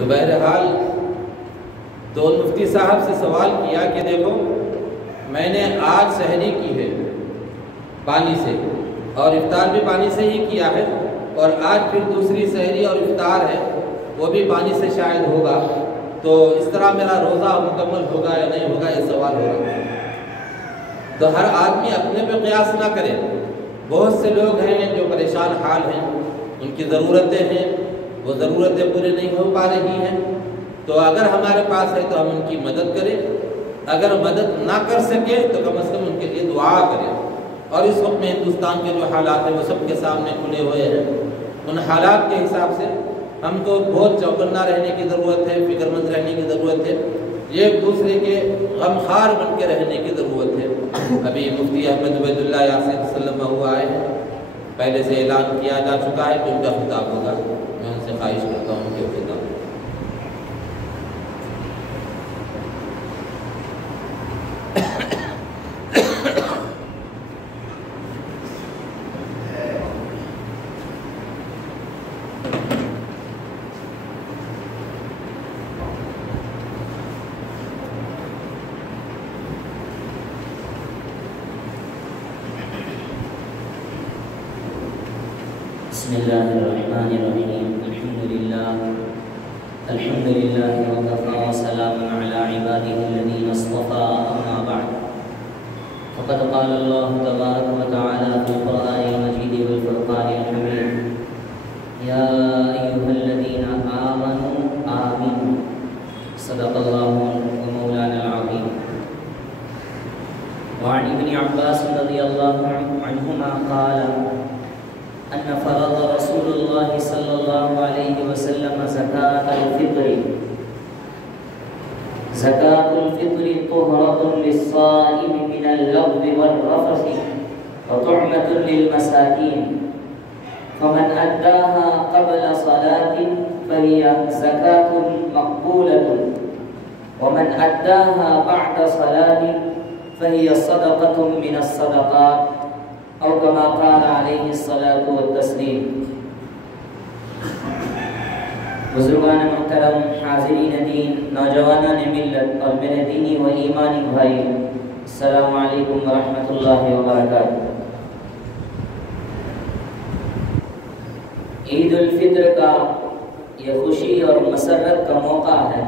تو بہرحال تو مفتی صاحب سے سوال کیا کہ دیکھو میں نے آج سحری کی ہے پانی سے اور افطار بھی پانی سے ہی کیا ہے، اور آج پھر دوسری سحری اور افطار ہے وہ بھی پانی سے شاید ہوگا، تو اس طرح میرا روزہ مکمل ہوگا یا نہیں ہوگا، یہ سوال ہوگا۔ تو ہر آدمی اپنے پہ قیاس نہ کرے۔ بہت سے لوگ ہیں جو پریشان حال ہیں، ان کی ضرورتیں ہیں، وہ ضرورتیں پوری نہیں ہو پا رہی ہیں، تو اگر ہمارے پاس ہے تو ہم ان کی مدد کریں، اگر مدد نہ کر سکے تو کم از کم ان کے لیے دعا کریں۔ اور اس وقت میں ہندوستان کے جو حالات ہیں وہ سب کے سامنے کھلے ہوئے ہیں، ان حالات کے حساب سے ہم کو بہت چوکنا رہنے کی ضرورت ہے، فکر مند رہنے کی ضرورت ہے، ایک دوسرے کے غمخوار بن کے رہنے کی ضرورت ہے۔ ابھی مفتی احمد عبید اللہ یاسین صلی اللہ آئے ہیں، پہلے سے اعلان کیا جا چکا ہے کہ ان کا خطاب ہوگا، میں ان سے خواہش کرتا ہوں کہ وہ خطاب۔ بسم الله الرحمن الرحيم الحمد لله وكفى وسلام على عباده الذين اصطفى أما بعد فقد قال الله تبارك وتعالى في القرآن المجيد والفرقان الحميد يا أيها الذين آمنوا آمنوا صدق الله ومولانا العظيم وعن ابن عباس رضي الله عنهما قال أن فرض رسول الله صلى الله عليه وسلم زكاة الفطر طهرة للصائم من اللغو والرفث وطعمة للمساكين فمن أداها قبل صلاة فهي زكاة مقبولة ومن أداها بعد صلاة فهي صدقة من الصدقات او كما قال علیہ الصلاۃ والتسلیم۔ بزرگان محترم، حاضرین دین، نوجوانان ملت اور میرے دینی و ایمانی بھائی، السلام علیکم ورحمۃ اللہ وبرکاتہ۔ عید الفطر کا یہ خوشی اور مسرت کا موقع ہے۔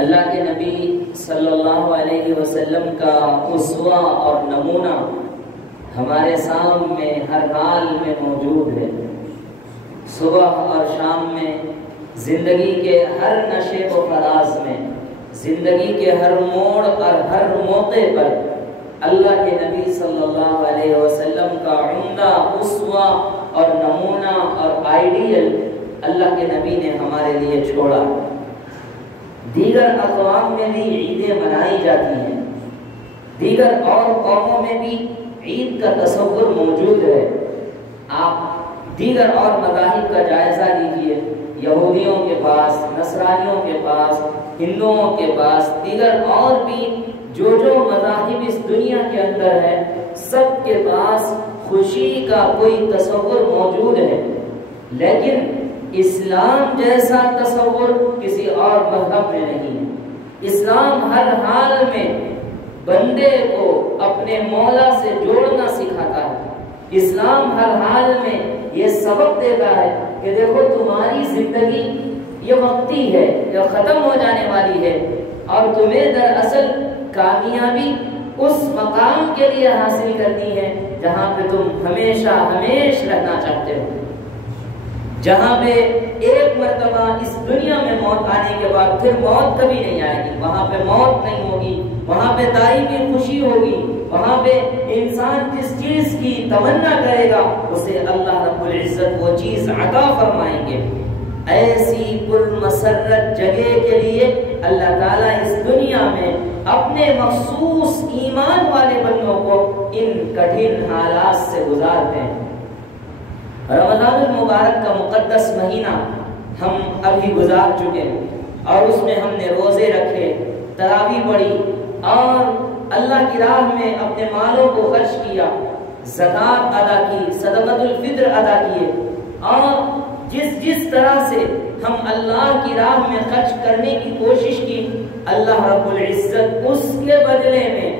اللہ کے نبی صلی اللہ علیہ وسلم کا اسوہ اور نمونہ ہمارے سامنے ہر حال میں موجود ہے۔ صبح اور شام میں، زندگی کے ہر نشے و فراز میں، زندگی کے ہر موڑ اور ہر موقع پر اللہ کے نبی صلی اللہ علیہ وسلم کا عمدہ اسوہ اور نمونہ اور آئیڈیل اللہ کے نبی نے ہمارے لیے چھوڑا۔ دیگر اقوام میں بھی عیدیں منائی جاتی ہیں، دیگر اور قوموں میں بھی عید کا تصور موجود ہے۔ آپ دیگر اور مذاہب کا جائزہ لیجئے، یہودیوں کے پاس، نصرانیوں کے پاس، ہندوؤں کے پاس، دیگر اور بھی جو مذاہب اس دنیا کے اندر ہے، سب کے پاس خوشی کا کوئی تصور موجود ہے، لیکن اسلام جیسا تصور کسی اور مذہب میں نہیں ہے۔ اسلام ہر حال میں بندے کو اپنے مولا سے جوڑنا سکھاتا ہے۔ اسلام ہر حال میں یہ سبق دیتا ہے کہ دیکھو تمہاری زندگی یہ وقتی ہے، یہ ختم ہو جانے والی ہے، اور تمہیں دراصل کامیابی اس مقام کے لیے حاصل کرنی ہے جہاں پہ تم ہمیشہ ہمیش رہنا چاہتے ہو، جہاں پہ ایک مرتبہ اس دنیا میں موت آنے کے بعد پھر موت کبھی نہیں آئے گی، وہاں پہ موت نہیں ہوگی، وہاں پہ دائمی خوشی ہوگی، وہاں پہ انسان جس چیز کی تمنا کرے گا اسے اللہ رب العزت وہ چیز عطا فرمائیں گے۔ ایسی پرمسرت جگہ کے لیے اللہ تعالیٰ اس دنیا میں اپنے مخصوص ایمان والے بندوں کو ان کٹھن حالات سے گزارتے ہیں۔ رمضان المبارک کا مقدس مہینہ ہم ابھی گزار چکے ہیں، اور اس میں ہم نے روزے رکھے، تراویح پڑھی، اور اللہ کی راہ میں اپنے مالوں کو خرچ کیا، زکوٰۃ ادا کی، صدقۃ الفطر ادا کیے، اور جس طرح سے ہم اللہ کی راہ میں خرچ کرنے کی کوشش کی، اللہ رب العزت اس کے بدلے میں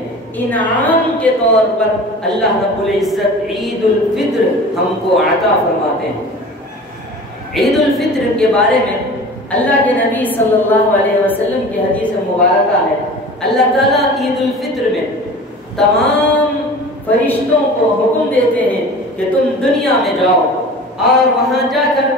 انعام کے طور پر اللہ رب العزت عید الفطر ہم کو عطا فرماتے ہیں۔ عید الفطر کے بارے میں اللہ کے نبی صلی اللہ علیہ وسلم کی حدیث مبارکہ ہے، اللہ تعالیٰ عید الفطر میں تمام فرشتوں کو حکم دیتے ہیں کہ تم دنیا میں جاؤ اور وہاں جا کر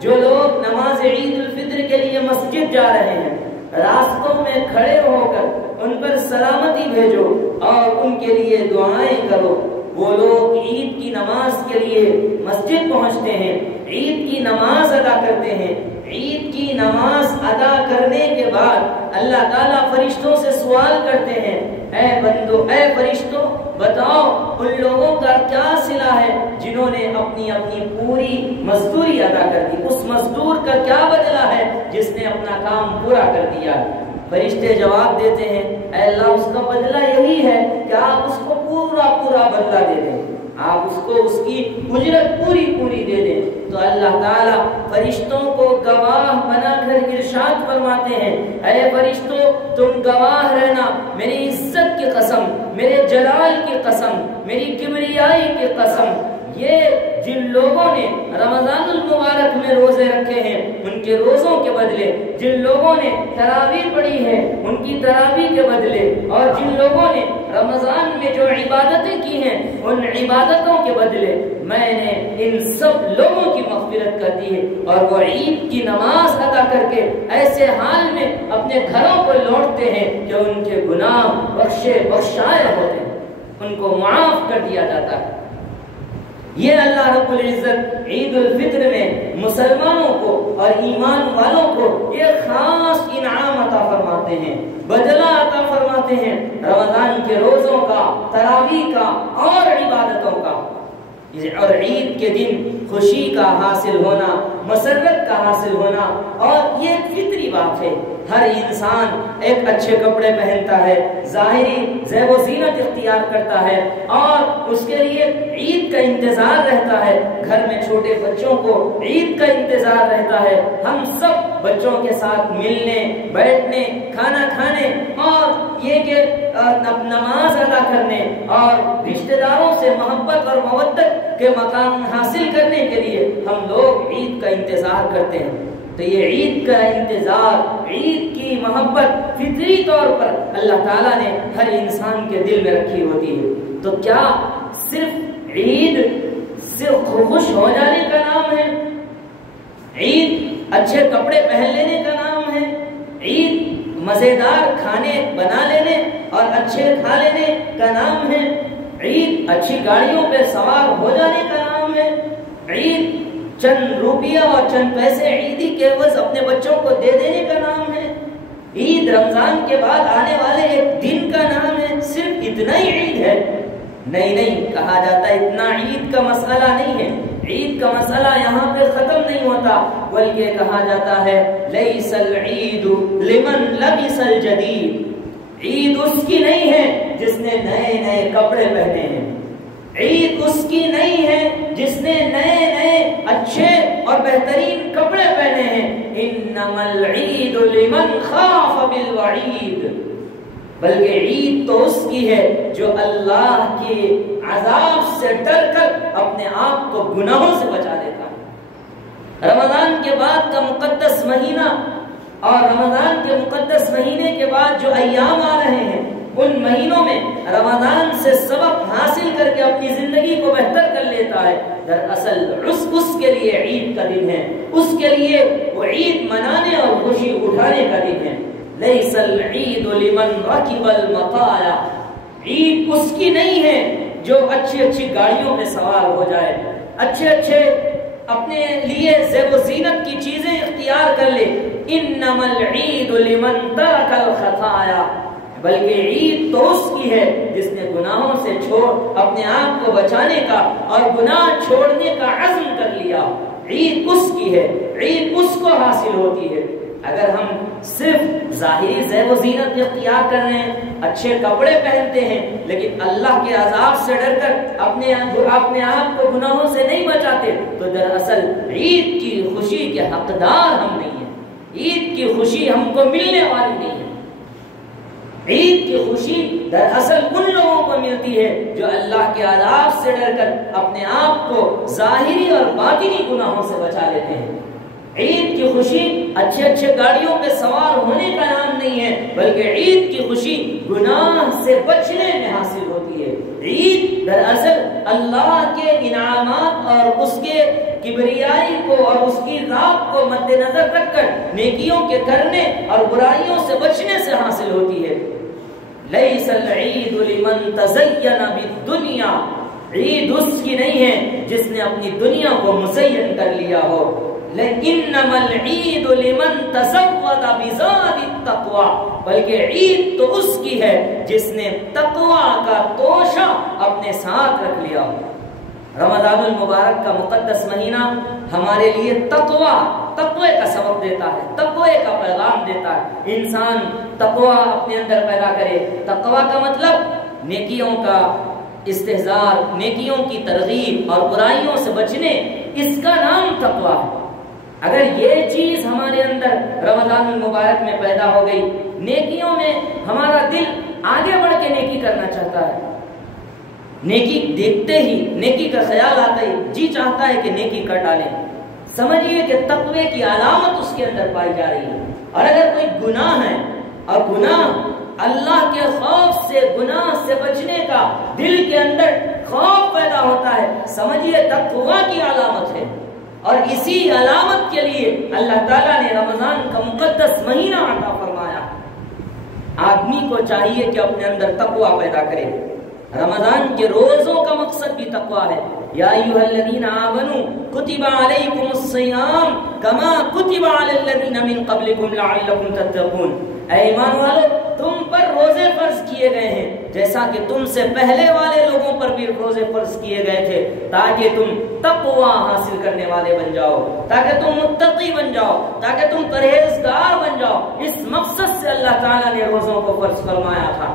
جو لوگ نماز عید الفطر کے لیے مسجد جا رہے ہیں، راستوں میں کھڑے ہو کر ان پر سلامتی بھیجو اور ان کے لیے دعائیں کرو۔ وہ لوگ عید کی نماز کے لیے مسجد پہنچتے ہیں، عید کی نماز ادا کرتے ہیں، عید کی نماز ادا کرنے کے بعد اللہ تعالیٰ فرشتوں سے سوال کرتے ہیں، اے بندو، اے فرشتوں، بتاؤ ان لوگوں کا کیا صلہ ہے جنہوں نے اپنی اپنی پوری مزدوری ادا کر دی، اس مزدور کا کیا بدلہ ہے جس نے اپنا کام پورا کر دیا۔ فرشتے جواب دیتے ہیں، اے اللہ، اس کا بدلہ یہی ہے کہ آپ اس کو پورا بدلہ دے دیں، آپ اس کو اس کی اجرت پوری دے دیں۔ تو اللہ تعالیٰ فرشتوں کو گواہ بنا کر ارشاد فرماتے ہیں، اے فرشتوں، تم گواہ رہنا، میری عزت کی قسم، میرے جلال کی قسم، میری کبریائی کی قسم، یہ جن لوگوں نے رمضان المبارک میں روزے رکھے ہیں ان کے روزوں کے بدلے، جن لوگوں نے تراویح پڑھی ہے ان کی تراویح کے بدلے، اور جن لوگوں نے رمضان میں جو عبادتیں کی ہیں ان عبادتوں کے بدلے میں نے ان سب لوگوں کی مغفرت کر دی ہے، اور وہ عید کی نماز ادا کر کے ایسے حال میں اپنے گھروں کو لوٹتے ہیں کہ ان کے گناہ بخشائے ہوتے ہیں، ان کو معاف کر دیا جاتا ہے۔ یہ اللہ رب العزت عید الفطر میں مسلمانوں کو اور ایمان والوں کو یہ خاص انعام عطا فرماتے ہیں، بدلہ عطا فرماتے ہیں رمضان کے روزوں کا، تراویح کا اور عبادتوں کا۔ اور عید کے دن خوشی کا حاصل ہونا، مسرت کا حاصل ہونا، اور یہ فطری بات ہے، ہر انسان ایک اچھے کپڑے پہنتا ہے، ظاہری زیب و زینت اختیار کرتا ہے، اور اس کے لیے عید کا انتظار رہتا ہے، گھر میں چھوٹے بچوں کو عید کا انتظار رہتا ہے، ہم سب بچوں کے ساتھ ملنے، بیٹھنے، کھانا کھانے، اور یہ کہ نماز ادا کرنے اور رشتہ داروں سے محبت اور مودت کے مقام حاصل کرنے کے لیے ہم لوگ عید کا انتظار کرتے ہیں۔ تو یہ عید کا انتظار، عید کی محبت فطری طور پر اللہ تعالیٰ نے ہر انسان کے دل میں رکھی ہوتی ہے۔ تو کیا صرف عید صرف خوش ہو جانے کا نام ہے؟ عید اچھے کپڑے پہن لینے کا نام ہے؟ عید مزیدار کھانے بنا لینے اور اچھے کھا لینے کا نام ہے؟ عید اچھی گاڑیوں پہ سوار ہو جانے کا نام ہے؟ عید چند روپیہ اور چند پیسے عیدی کے عوض اپنے بچوں کو دے دینے کا نام ہے؟ عید رمضان کے بعد آنے والے ایک دن کا نام ہے؟ صرف اتنا ہی عید ہے؟ نہیں، کہا جاتا ہے اتنا عید کا مسئلہ نہیں ہے، عید کا مسئلہ یہاں پہ ختم نہیں ہوتا، بلکہ کہا جاتا ہے لیس العید لمن لبس الجدید، عید اس کی نہیں ہے جس نے نئے کپڑے پہنے ہیں، عید اس کی نہیں ہے جس نے نئے اچھے اور بہترین کپڑے پہنے ہیں، انما العید لمن خاف بالوعید، بلکہ عید تو اس کی ہے جو اللہ کے عذاب سے ڈر کر اپنے آپ کو گناہوں سے بچا لیتا ہے۔ رمضان کے بعد کا مقدس مہینہ اور رمضان کے مقدس مہینے کے بعد جو ایام آ رہے ہیں، ان مہینوں میں رمضان سے سبق حاصل کر کے اپنی زندگی کو بہتر کر لیتا ہے، دراصل اس کے لیے عید کا دن ہے، اس کے لیے وہ عید منانے اور خوشی اٹھانے کا دن ہے۔ لیس العید لمن رکب المطایا، عید اس کی نہیں ہے جو اچھی گاڑیوں میں سوار ہو جائے، اچھے اپنے لیے زیب و زینت کی چیزیں اختیار کر لے، انما العید لمن ترک الخطایا، بلکہ عید تو اس کی ہے جس نے گناہوں سے اپنے آپ کو بچانے کا اور گناہ چھوڑنے کا عزم کر لیا۔ عید اس کی ہے، عید اس کو حاصل ہوتی ہے۔ اگر ہم صرف ظاہری زیب و زینت اختیار کر رہے ہیں، اچھے کپڑے پہنتے ہیں، لیکن اللہ کے عذاب سے ڈر کر اپنے آپ کو گناہوں سے نہیں بچاتے، تو دراصل عید کی خوشی کے حقدار ہم نہیں ہیں، عید کی خوشی ہم کو ملنے والی نہیں ہے۔ عید کی خوشی دراصل ان لوگوں کو ملتی ہے جو اللہ کے عذاب سے ڈر کر اپنے آپ کو ظاہری اور باطنی گناہوں سے بچا لیتے ہیں۔ عید کی خوشی اچھے گاڑیوں پہ سوار ہونے کا نام نہیں ہے، بلکہ عید کی خوشی گناہ سے بچنے میں حاصل ہوتی ہے۔ عید دراصل اللہ کے انعامات اور اس کے کبریائی کو اور اس کی ذات کو مد نظر رکھ کر نیکیوں کے کرنے اور برائیوں سے بچنے سے حاصل ہوتی ہے۔ لیس العید لمن تزین بالدنیا، عید اس کی نہیں ہے جس نے اپنی دنیا کو مزین کر لیا ہو، انما العید لمن تزود بزاد التقوی، بلکہ عید تو اس کی ہے جس نے تقوی کا توشہ اپنے ساتھ رکھ لیا ہو۔ رمضان المبارک کا مقدس مہینہ ہمارے لیے تقوی کا سبق دیتا ہے، تقوی کا پیغام دیتا ہے۔ انسان تقوی اپنے اندر پیدا کرے۔ تقوی کا مطلب نیکیوں کا استحضار، نیکیوں کی ترغیب اور برائیوں سے بچنے، اس کا نام تقوی ہے۔ اگر یہ چیز ہمارے اندر رمضان المبارک میں پیدا ہو گئی، نیکیوں میں ہمارا دل آگے بڑھ کے نیکی کرنا چاہتا ہے، نیکی دیکھتے ہی، نیکی کا خیال آتا ہی جی چاہتا ہے کہ نیکی کر ڈالیں، سمجھیے کہ تقوی کی علامت اس کے اندر پائی جا رہی ہے۔ اور اگر کوئی گناہ ہے اور گناہ اللہ کے خوف سے، گناہ سے بچنے کا دل کے اندر خوف پیدا ہوتا ہے، سمجھیے تقوی کی علامت ہے۔ اور اسی علامت کے لیے اللہ تعالیٰ نے رمضان کا مقدس مہینہ عطا فرمایا۔ آدمی کو چاہیے کہ اپنے اندر تقوی پیدا کرے۔ رمضان کے روزوں کا مقصد بھی تقوی ہے۔ یا ایھا الذین آمنوا کتب علیکم الصیام کما کتب علی الذین من قبلکم لعلکم تتقون، اے ایمان والو تم پر روزے فرض کیے گئے ہیں جیسا کہ تم سے پہلے والے لوگوں پر بھی روزے فرض کیے گئے تھے، تاکہ تم تقوی حاصل کرنے والے بن جاؤ، تاکہ تم متقی بن جاؤ، تاکہ تم پرہیزگار بن جاؤ۔ اس مقصد سے اللہ تعالیٰ نے روزوں کو فرض فرمایا تھا۔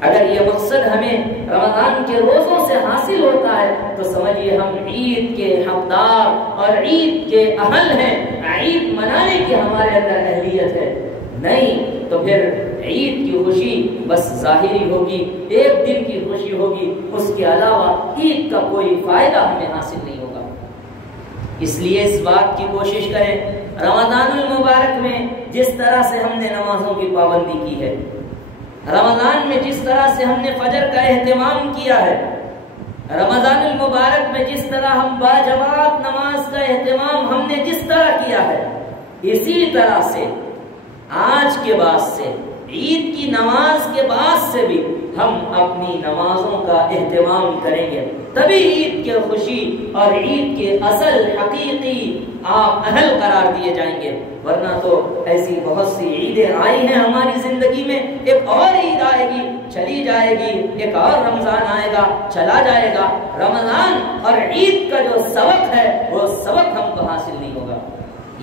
اگر یہ مقصد ہمیں رمضان کے روزوں سے حاصل ہوتا ہے تو سمجھیے ہم عید کے حقدار اور عید کے اہل ہیں، عید منانے کی ہمارے اندر اہلیت ہے۔ نہیں تو پھر عید کی خوشی بس ظاہری ہوگی، ایک دن کی خوشی ہوگی، اس کے علاوہ عید کا کوئی فائدہ ہمیں حاصل نہیں ہوگا۔ اس لیے اس بات کی کوشش کریں، رمضان المبارک میں جس طرح سے ہم نے نمازوں کی پابندی کی ہے، رمضان میں جس طرح سے ہم نے فجر کا اہتمام کیا ہے، رمضان المبارک میں جس طرح ہم باجماعت نماز کا اہتمام ہم نے جس طرح کیا ہے، اسی طرح سے آج کے بعد سے، عید کی نماز کے بعد سے بھی ہم اپنی نمازوں کا اہتمام کریں گے، تبھی عید کی خوشی اور عید کے اصل حقیقی آپ اہل قرار دیے جائیں گے۔ ورنہ تو ایسی بہت سی عیدیں آئی ہیں ہماری زندگی میں، ایک اور عید آئے گی چلی جائے گی، ایک اور رمضان آئے گا چلا جائے گا۔ رمضان اور عید کا جو سبق ہے وہ سبق ہم کو حاصل نہیں ہوگا۔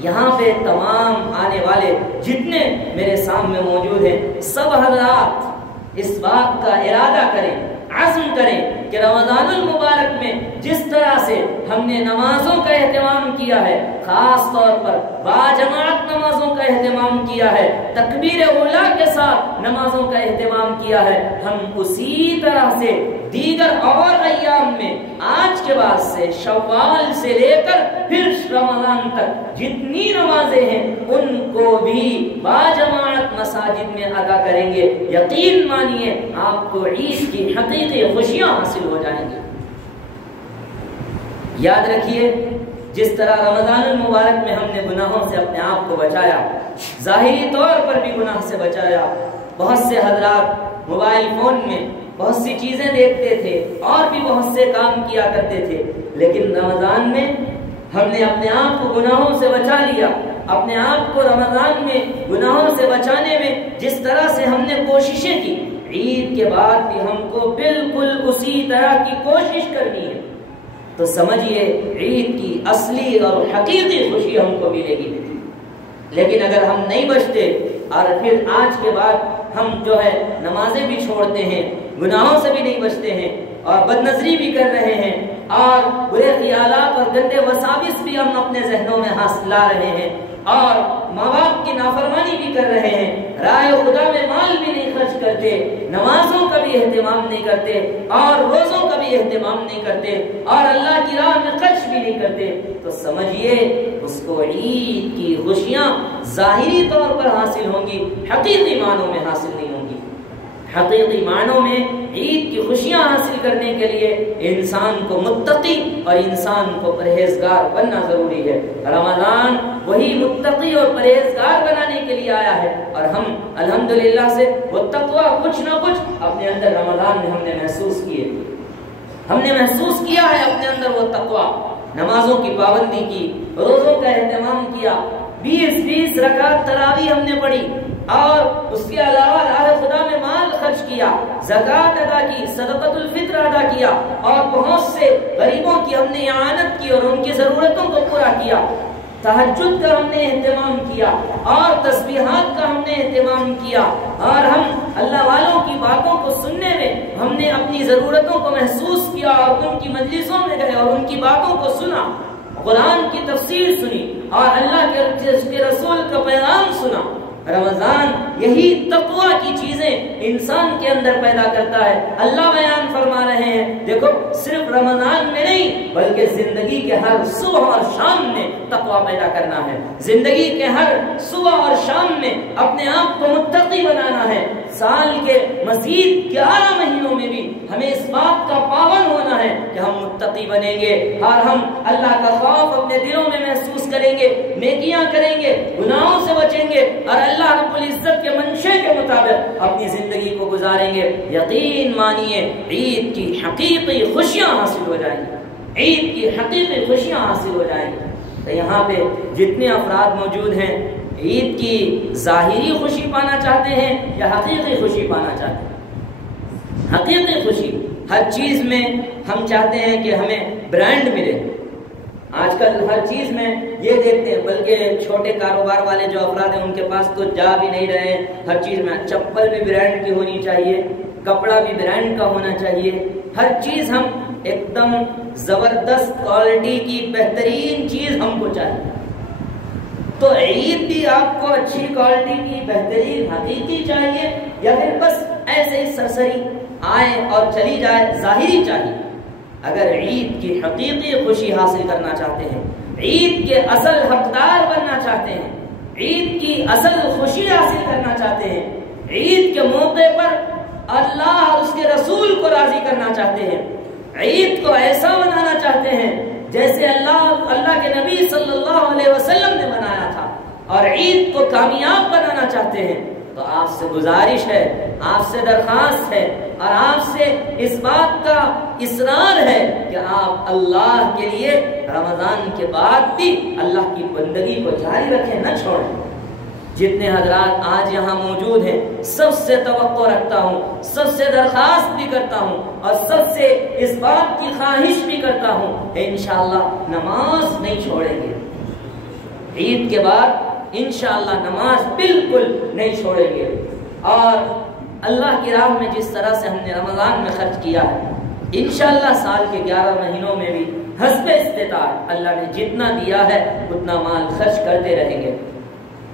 یہاں پہ تمام آنے والے جتنے میرے سامنے موجود ہیں، سب حضرات اس بات کا ارادہ کریں، عزم کریں کہ رمضان المبارک میں جس طرح سے ہم نے نمازوں کا اہتمام کیا ہے، خاص طور پر باجماعت نمازوں کا اہتمام کیا ہے، تکبیر اولیٰ کے ساتھ نمازوں کا اہتمام کیا ہے، ہم اسی طرح سے دیگر اور ایام میں آج کے بعد سے شوال سے لے کر پھر رمضان تک جتنی نمازیں ہیں ان کو بھی باجماعت مساجد میں ادا کریں گے۔ یقین مانیے آپ کو عید کی حقیقی خوشیاں حاصل ہو جائیں گی۔ یاد رکھیے، جس طرح رمضان المبارک میں ہم نے گناہوں سے اپنے آپ کو بچایا، ظاہری طور پر بھی گناہ سے بچایا، بہت سے حضرات موبائل فون میں بہت سی چیزیں دیکھتے تھے اور بھی بہت سے کام کیا کرتے تھے، لیکن رمضان میں ہم نے اپنے آپ کو گناہوں سے بچا لیا۔ اپنے آپ کو رمضان میں گناہوں سے بچانے میں جس طرح سے ہم نے کوششیں کی، عید کے بعد بھی ہم کو بالکل اسی طرح کی کوشش کرنی ہے، تو سمجھیے عید کی اصلی اور حقیقی خوشی ہم کو ملے گی۔ لیکن اگر ہم نہیں بچتے اور پھر آج کے بعد ہم جو ہے نمازیں بھی چھوڑتے ہیں، گناہوں سے بھی نہیں بچتے ہیں اور بدنظری بھی کر رہے ہیں اور برے خیالات اور گندے وساوس بھی ہم اپنے ذہنوں میں لا رہے ہیں اور ماں باپ کی نافرمانی بھی کر رہے ہیں، راہ خدا میں مال بھی نہیں خرچ کرتے، نمازوں کا بھی اہتمام نہیں کرتے اور روزوں کا بھی اہتمام نہیں کرتے اور اللہ کی راہ میں خرچ بھی نہیں کرتے، تو سمجھیے اس کو عید کی خوشیاں ظاہری طور پر حاصل ہوں گی، حقیقی معنوں میں حاصل نہیں ہوں گی۔ حقیقی معنوں میں عید کی خوشیاں حاصل کرنے کے لیے انسان کو متقی اور انسان کو پرہیزگار بننا ضروری ہے۔ رمضان وہی متقی اور پرہیزگار بنانے کے لیے آیا ہے اور ہم الحمدللہ سے وہ تقویٰ کچھ نہ کچھ اپنے اندر رمضان میں ہم نے محسوس کیے، ہم نے محسوس کیا ہے اپنے اندر وہ تقویٰ، نمازوں کی پابندی کی، روزوں کا اہتمام کیا، 20 رکعت تراویح ہم نے پڑھی اور اس کے علاوہ راہ خدا میں مال خرچ کیا، زکوٰۃ ادا کی، صدقۃ الفطر ادا کیا اور بہت سے غریبوں کی ہم نے اعانت کی اور ان کی ضرورتوں کو پورا کیا، تہجد کا ہم نے اہتمام کیا اور تسبیحات کا ہم نے اہتمام کیا اور ہم اللہ والوں کی باتوں کو سننے میں ہم نے اپنی ضرورتوں کو محسوس کیا اور ان کی مجلسوں میں گئے اور ان کی باتوں کو سنا، قرآن کی تفسیر سنی اور اللہ کے رسول کا پیغام سنا۔ رمضان یہی تقویٰ کی چیزیں انسان کے اندر پیدا کرتا ہے۔ اللہ بیان فرما رہے ہیں، دیکھو صرف رمضان میں نہیں بلکہ زندگی کے ہر صبح اور شام میں تقویٰ پیدا کرنا ہے، زندگی کے ہر صبح اور شام میں اپنے آپ کو متقی بنانا ہے۔ سال کے مزید 11 مہینوں میں بھی ہمیں اس بات کا پابند ہونا ہے کہ ہم متقی بنیں گے اور ہم اللہ کا خوف اپنے دلوں میں محسوس کریں گے، نیکیاں کریں گے، گناہوں سے بچیں گے اور اللہ رب العزت کے منشے کے مطابق اپنی زندگی کو گزاریں گے۔ یقین مانیے عید کی حقیقی خوشیاں حاصل ہو جائیں گی، عید کی حقیقی خوشیاں حاصل ہو جائیں گی۔ تو یہاں پہ جتنے افراد موجود ہیں عید کی ظاہری خوشی پانا چاہتے ہیں یا حقیقی خوشی پانا چاہتے ہیں؟ حقیقی خوشی ہر چیز میں ہم چاہتے ہیں کہ ہمیں برانڈ ملے، آج کل ہر چیز میں یہ دیکھتے ہیں، بلکہ چھوٹے کاروبار والے جو افراد ہیں ان کے پاس تو جا بھی نہیں رہے ہیں، ہر چیز میں چپل بھی برانڈ کی ہونی چاہیے، کپڑا بھی برانڈ کا ہونا چاہیے، ہر چیز ہم ایک دم زبردست کوالٹی کی بہترین چیز ہم کو چاہیے۔ تو عید بھی آپ کو اچھی کوالٹی کی بہترین حقیقی چاہیے یا پھر بس ایسے ہی سرسری آئے اور چلی جائے ظاہری چاہیے؟ اگر عید کی حقیقی خوشی حاصل کرنا چاہتے ہیں، عید کے اصل حقدار بننا چاہتے ہیں، عید کی اصل خوشی حاصل کرنا چاہتے ہیں، عید کے موقع پر اللہ اور اس کے رسول کو راضی کرنا چاہتے ہیں، عید کو ایسا منانا چاہتے ہیں جیسے اللہ کے نبی صلی اللہ علیہ وسلم نے منایا تھا اور عید کو کامیاب بنانا چاہتے ہیں، تو آپ سے گزارش ہے، آپ سے درخواست ہے اور آپ سے اس بات کا اصرار ہے کہ آپ اللہ کے لیے رمضان کے بعد بھی اللہ کی بندگی کو جاری رکھیں، نہ چھوڑیں۔ جتنے حضرات آج یہاں موجود ہیں سب سے توقع رکھتا ہوں، سب سے درخواست بھی کرتا ہوں اور سب سے اس بات کی خواہش بھی کرتا ہوں کہ انشاءاللہ نماز نہیں چھوڑیں گے، عید کے بعد انشاءاللہ نماز بالکل نہیں چھوڑیں گے اور اللہ کی راہ میں جس طرح سے ہم نے رمضان میں خرچ کیا ہے انشاءاللہ سال کے 11 مہینوں میں بھی حسب استطاعت اللہ نے جتنا دیا ہے اتنا مال خرچ کرتے رہیں گے۔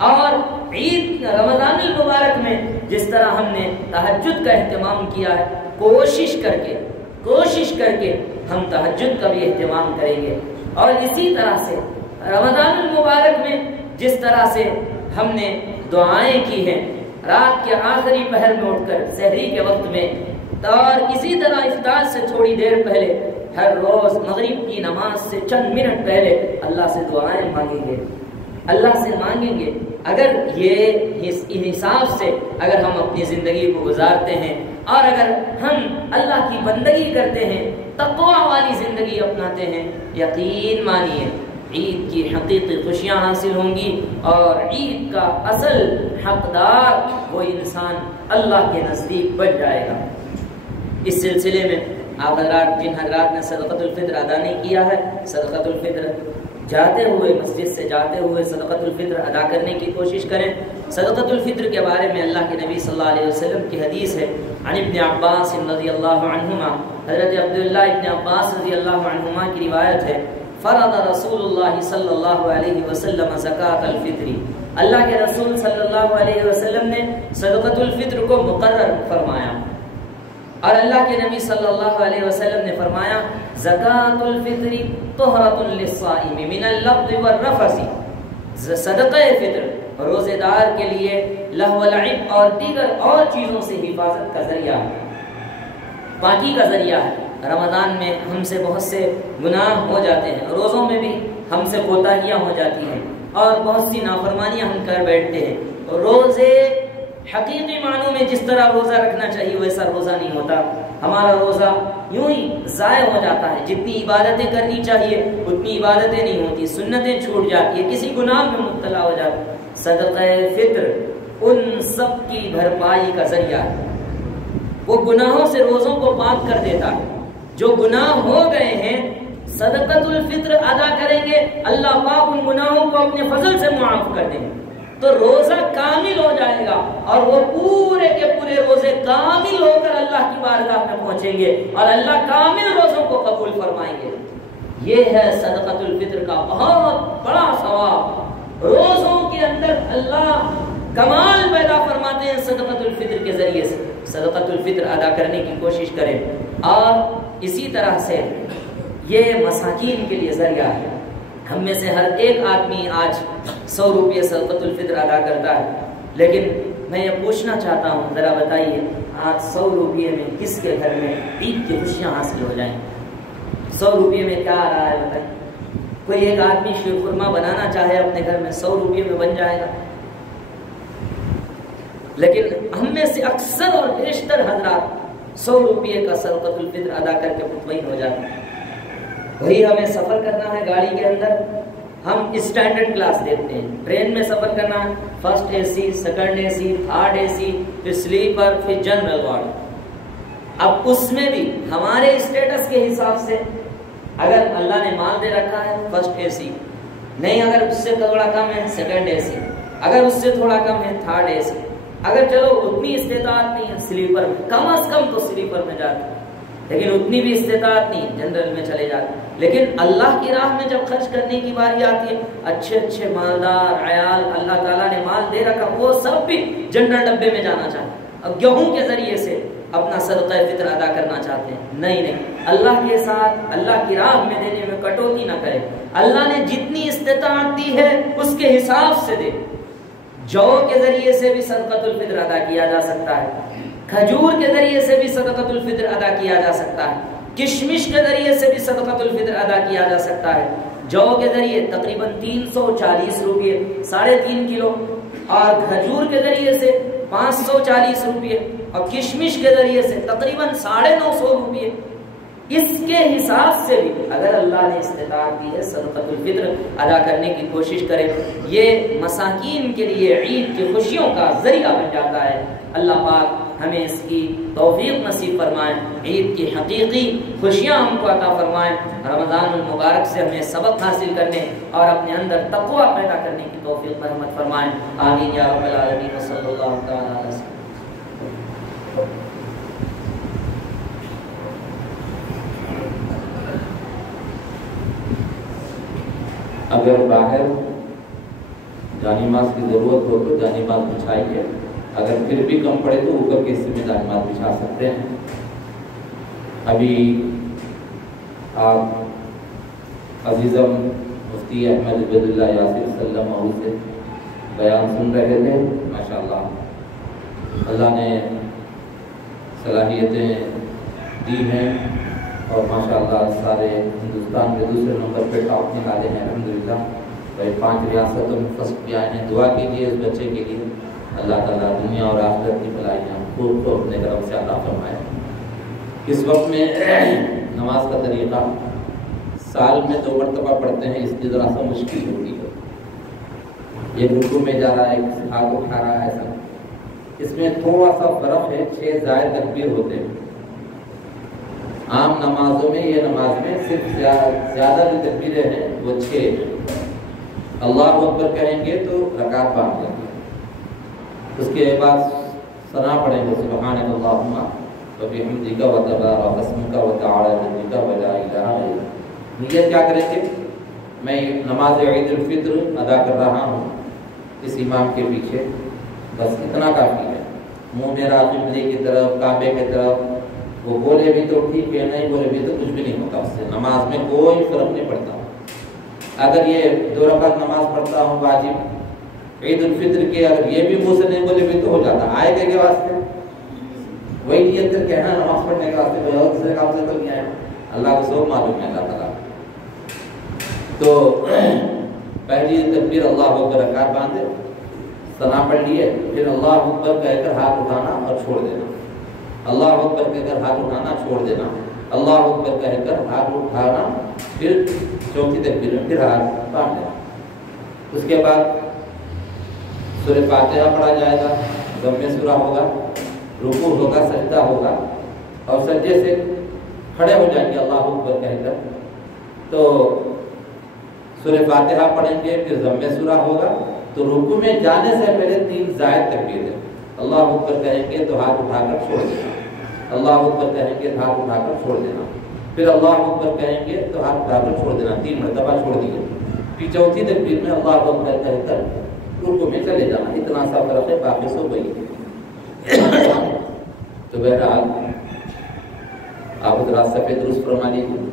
اور عید رمضان المبارک میں جس طرح ہم نے تہجد کا اہتمام کیا ہے، کوشش کر کے ہم تہجد کا بھی اہتمام کریں گے اور اسی طرح سے رمضان المبارک میں جس طرح سے ہم نے دعائیں کی ہیں رات کے آخری پہر میں اٹھ کر سحری کے وقت میں اور اسی طرح افطار سے تھوڑی دیر پہلے ہر روز مغرب کی نماز سے چند منٹ پہلے اللہ سے دعائیں مانگیں گے۔ اگر یہ اس حساب سے اگر ہم اپنی زندگی کو گزارتے ہیں اور اگر ہم اللہ کی بندگی کرتے ہیں، تقویٰ والی زندگی اپناتے ہیں، یقین مانیے عید کی حقیقی خوشیاں حاصل ہوں گی اور عید کا اصل حقدار وہ انسان اللہ کے نزدیک بن جائے گا۔ اس سلسلے میں آپ حضرات جن حضرات نے صدقۃ الفطر ادا نہیں کیا ہے، صدقۃ الفطر جاتے ہوئے مسجد سے جاتے ہوئے صدقۃ الفطر ادا کرنے کی کوشش کریں۔ صدقۃ الفطر کے بارے میں اللہ کے نبی صلی اللہ علیہ وسلم کی حدیث ہے، عن ابن عباس رضی اللہ عنہما، حضرت عبداللہ ابن عباس رضی اللہ عنہما کی روایت ہے، فرض رسول اللہ صلی اللہ علیہ وسلم زکوٰۃ الفطر، اللہ کے رسول صلی اللہ علیہ وسلم نے صدقۃ الفطر کو مقرر فرمایا، اور اللہ کے نبی صلی اللہ علیہ وسلم نے فرمایا زکوٰۃ الفطر طہرۃ للصائم من اللغو والرفث، صدقہ فطر روزے دار کے لیے لہو و لعب اور دیگر اور چیزوں سے حفاظت کا ذریعہ ہے، پاکی کا ذریعہ ہے۔ رمضان میں ہم سے بہت سے گناہ ہو جاتے ہیں، روزوں میں بھی ہم سے کوتاہیاں ہو جاتی ہیں اور بہت سی نافرمانیاں ہم کر بیٹھتے ہیں۔ روزے حقیقی معنوں میں جس طرح روزہ رکھنا چاہیے ویسا روزہ نہیں ہوتا، ہمارا روزہ یوں ہی ضائع ہو جاتا ہے، جتنی عبادتیں کرنی چاہیے اتنی عبادتیں نہیں ہوتی، سنتیں چھوٹ جاتی ہیں، کسی گناہ میں مبتلا ہو جاتا ہے۔ صدقہ فطر ان سب کی بھرپائی کا ذریعہ ہے، وہ گناہوں سے روزوں کو پاک کر دیتا ہے، جو گناہ ہو گئے ہیں صدقۃ الفطر ادا کریں گے اللہ پاک ان گناہوں کو اپنے فضل سے معاف کر دیں گے، تو روزہ کامل ہو جائے گا اور وہ پورے کے پورے روزے کامل ہو کر اللہ کی بارگاہ میں پہنچیں گے اور اللہ کامل روزوں کو قبول فرمائیں گے۔ یہ ہے صدقۃ الفطر کا بہت بڑا ثواب، روزوں کے اندر اللہ کمال پیدا فرماتے ہیں صدقۃ الفطر کے ذریعے سے۔ صدقۃ الفطر ادا کرنے کی کوشش کریں، اور اسی طرح سے یہ مساکین کے لیے ذریعہ ہے۔ ہم میں سے ہر ایک آدمی آج 100 روپے صدقۃ الفطر ادا کرتا ہے، لیکن میں یہ پوچھنا چاہتا ہوں، ذرا بتائیے آج 100 روپے میں کس کے گھر میں عید کی خوشیاں حاصل ہو جائیں؟ 100 روپے میں کیا آ رہا ہے بتائیں؟ کوئی ایک آدمی شیر خرما بنانا چاہے اپنے گھر میں 100 روپے میں بن جائے گا، لیکن ہم میں سے اکثر اور بیشتر حضرات 100 روپے کا صدقۃ الفطر ادا کر کے مطمئن ہو جاتے ہیں۔ وہی ہمیں سفر کرنا ہے گاڑی کے اندر، ہم اسٹینڈرڈ کلاس دیکھتے ہیں، ٹرین میں سفر کرنا ہے، first A C, second A C, third A C, پھر سلیپر، پھر جنرل وارڈ۔ اب اس میں بھی ہمارے اسٹیٹس کے حساب سے اگر اللہ نے مال دے رکھا ہے فرسٹ اے سی، نہیں اگر اس سے تھوڑا کم ہے سیکنڈ اے سی، اگر اس سے تھوڑا کم ہے تھرڈ اے سی، اگر چلو اتنی استطاعت نہیں ہے سلیپر میں، کم از کم تو سلیپر میں جاتے ہیں، لیکن اتنی بھی استطاعت نہیں جنرل میں چلے جاتے۔ لیکن اللہ کی راہ میں جب خرچ کرنے کی باری آتی ہے، اچھے اچھے مالدار عیال اللہ تعالیٰ نے مال دے رکھا، وہ سب بھی جنرل ڈبے میں جانا چاہتے ہیں، اب گیہوں کے ذریعے سے اپنا صدقہ فطر ادا کرنا چاہتے ہیں۔ نہیں، اللہ کے ساتھ اللہ کی راہ میں دینے میں کٹوتی نہ کرے، اللہ نے جتنی استطاعت دی ہے اس کے حساب سے دے۔ جو کے ذریعے سے بھی صدقۃ الفطر ادا کیا جا سکتا ہے، کھجور کے ذریعے سے بھی صدقۃ الفطر ادا کیا جا سکتا ہے، کشمش کے ذریعے سے بھی صدقۃ الفطر ادا کیا جا سکتا ہے۔ جو کے ذریعے تقریباً 340 روپے 3.5 کلو، اور کھجور کے ذریعے سے 540 روپے، اور کشمش کے ذریعے سے تقریباً 950 روپے۔ اس کے حساب سے بھی اگر اللہ نے استطاعت دی ہے صدقۃ الفطر ادا کرنے کی کوشش کرے، یہ مساکین کے لیے عید کی خوشیوں کا ذریعہ بن جاتا ہے۔ اللہ پاک ہمیں اس کی توفیق نصیب فرمائیں، عید کی حقیقی خوشیاں ہم کو عطا فرمائیں، رمضان المبارک سے ہمیں سبق حاصل کرنے اور اپنے اندر تقوی پیدا کرنے کی توفیق مرحمت فرمائیں۔ آمین یا رب العالمین، صلی اللہ تعالی علیہ وسلم۔ اگر باہر جانماز کی ضرورت ہو تو جانماز بچھائیے، اگر پھر بھی کم پڑے تو اوپر کے حصے میں جانماز بچھا سکتے ہیں۔ ابھی آپ عزیزم مفتی احمد عبید اللہ یاسر صلی اللہ علیہ وسلم سے بیان سن رہے تھے، ماشاءاللہ اللہ نے صلاحیتیں دی ہیں اور ماشاءاللہ سارے ہندوستان میں دوسرے نمبر پہ ٹاپ نکالے ہیں الحمدللہ، بھائی 5 ریاستوں میں فرسٹ بھی آئے ہیں۔ دعا کیجیے اس بچے کے لیے، اللہ تعالیٰ دنیا اور آخرت کی بھلائیاں خوب کو اپنے کرم سے عطا فرمائے۔ اس وقت میں نماز کا طریقہ سال میں 2 مرتبہ پڑھتے ہیں، اس کی ذرا سا مشکل ہوتی ہے، ایک رکوع میں جا رہا ہے، ایک ہاتھ اٹھا رہا ہے، ایسا اس میں تھوڑا سا فرق ہے، 6 زائد تکبیر ہوتے ہیں۔ عام نمازوں میں یہ نماز میں صرف زیادہ جو تکبیریں ہیں وہ 6، اللہ اکبر کہیں گے تو رکعت باندھ لیں گے. اس کے بعد ثنا پڑھیں گے سبحانک اللہم وبحمدک وتبارک اسمک وتعالی جدک ولا الہ غیرک. نیت کیا کریں گے؟ میں نماز عید الفطر ادا کر رہا ہوں اس امام کے پیچھے، بس اتنا کافی ہے. منہ میرا قبلے کی طرف، کعبے کی طرف، وہ بولے بھی تو ٹھیک ہے، نہیں بولے بھی تو کچھ بھی نہیں ہوتا، اس سے نماز میں کوئی فرق نہیں پڑتا. اگر یہ 2 رکعت نماز پڑھتا ہوں واجب عید الفطر کے، اگر یہ بھی منہ سے نہیں بولے بھی تو ہو جاتا. آئے گا کے واسطے وہی نیت کر کے ہے نماز پڑھنے کے واسطے، کوئی اور دوسرے کام سے تو نہیں آیا. اللہ کو سب معلوم ہے، اللہ تعالیٰ. تو پہلی تکبیر اللہ اکبر رکعت باندھے، ثنا پڑھ لیے، پھر اللہ اکبر کہہ کر ہاتھ اٹھانا اور چھوڑ دینا. اللہ اکبر کہہ کر ہاتھ اٹھانا چھوڑ دینا. اللہ اکبر کہہ کر ہاتھ اٹھانا، پھر چوتھی تکبیر میں پھر ہاتھ باندھ لینا. اس کے بعد سورہ فاتحہ پڑھا جائے گا، ضم سورہ ہوگا، رکوع ہوگا، سجدہ ہوگا، اور سجدے سے کھڑے ہو جائیں گے اللہ اکبر کہہ کر. تو سورہ فاتحہ پڑھیں گے، پھر ضم سورہ ہوگا. تو رکوع میں جانے سے پہلے 3 زائد تکبیر ہے. اللہ اکبر کہیں گے تو ہاتھ اٹھا کر چھوڑ دینا. اللہ اکبر کہیں گے تو ہاتھ اٹھا کر چھوڑ دینا. پھر اللہ اکبر کہیں گے تو ہاتھ اٹھا کر چھوڑ دینا. 3 مرتبہ چھوڑ دیے. پھر چوتھی تکبیر میں اللہ اکبر کہہ کر رکوع میں چلے جانا. اتنا سا فرق ہے، باقی سب وہی ہے. تو بہرحال آپ ذرا صفحے درست فرما لیجیے.